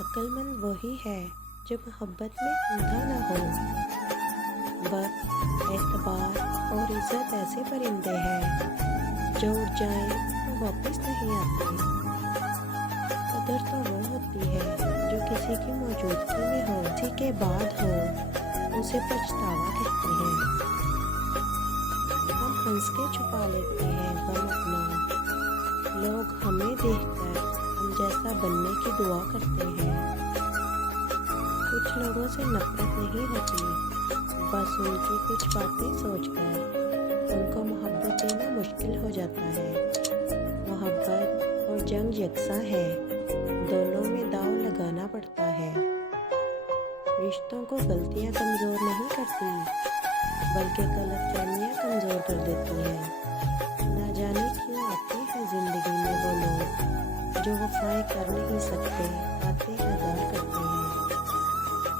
عقل مند وہی ہے جو محبت میں اندھا نہ ہو۔ وقت، اعتبار اور عزت ایسے پرندے ہیں جو اڑ جائیں تو واپس نہیں آتے۔ قدر تو وہ ہوتی ہے جو کسی کی موجودگی میں ہو، کسی کے بعد ہو، اسے پچھتاوا کہتے ہیں۔ ہم ہنس کے چھپا لیتے ہیں غم اپنا، لوگ ہمیں دیکھ کر ہم جیسا بننے کی دعا کرتے ہیں۔ کچھ لوگوں سے نفرت نہیں ہوتی، بس ان کی کچھ باتیں سوچ کر ان کو محبت دینا مشکل ہو جاتا ہے۔ محبت اور جنگ یکساں ہے، دونوں میں داؤ لگانا پڑتا ہے۔ رشتوں کو غلطیاں کمزور نہیں کرتی، بلکہ غلط فہمیاں کمزور کر دیتی ہیں۔ نہ جانے کیوں آتے ہیں زندگی میں وہ لوگ جو وفائیں کر نہیں سکتے، باتیں ہزار کرتے ہیں۔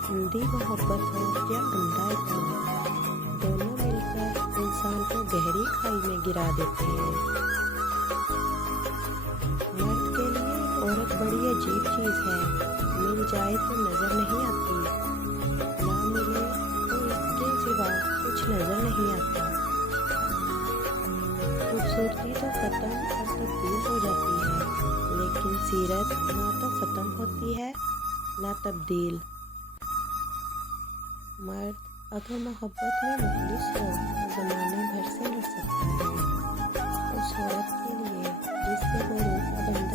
اندھی محبت ہو یا اندھا اعتماد، دونوں مل کر انسان کو گہری کھائی میں گرا دیتے ہیں۔ مرد کے لیے عورت بڑی عجیب چیز ہے، مل جائے تو نظر نہیں آتی، نہ ملے تو اس کے سوا کچھ نظر نہیں آتا۔ خوبصورتی تو ختم اور تبدیل ہو جاتی ہے، لیکن سیرت نہ تو ختم ہوتی ہے نہ تبدیل۔ مرد اگر محبت میں مخلص ہو تو زمانے بھر سے لڑ سکتا ہے، اس عورت کے لیے جس سے وہ روح کا بندھن